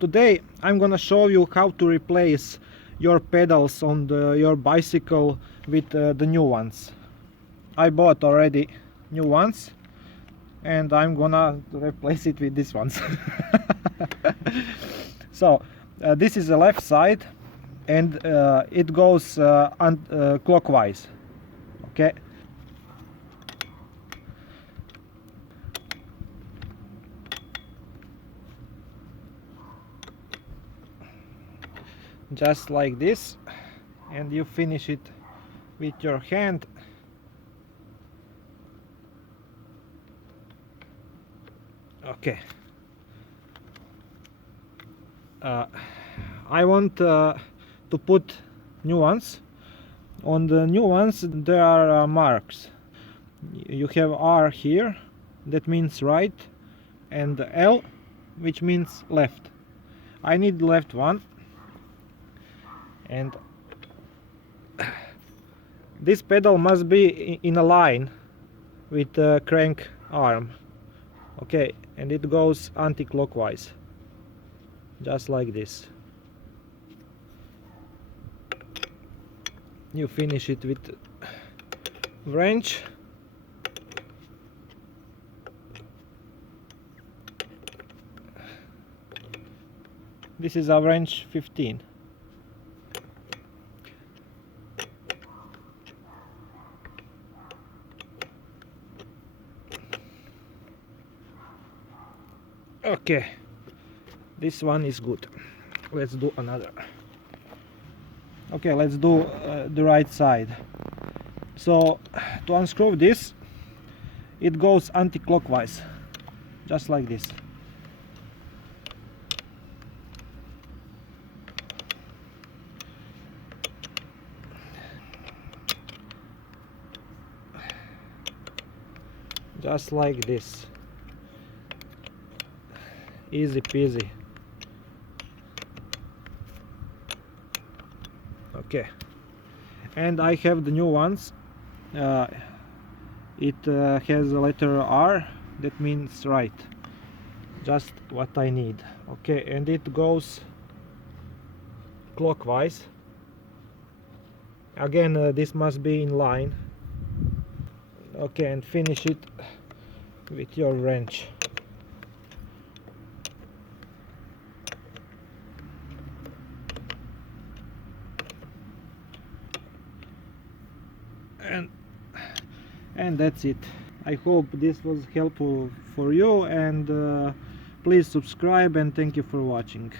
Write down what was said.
Today I'm gonna show you how to replace your pedals on your bicycle with the new ones. I bought already new ones and I'm gonna replace it with these ones. So this is the left side and it goes clockwise. Okay. Just like this, and you finish it with your hand. Okay. I want to put new ones. On the new ones there are marks. You have R here, that means right, and L, which means left. I need the left one, and this pedal must be in a line with the crank arm. Okay, and it goes anti-clockwise, just like this. You finish it with wrench. This is a wrench 15. Okay, this one is good. Let's do another. Okay, let's do the right side. So to unscrew this, it goes anti-clockwise, just like this. Just like this. Easy peasy. Okay, and I have the new ones. It has the letter R, that means right. Just what I need. Okay, and it goes clockwise. Again, this must be in line. Okay, and finish it with your wrench. And that's it. I hope this was helpful for you, and please subscribe, and thank you for watching.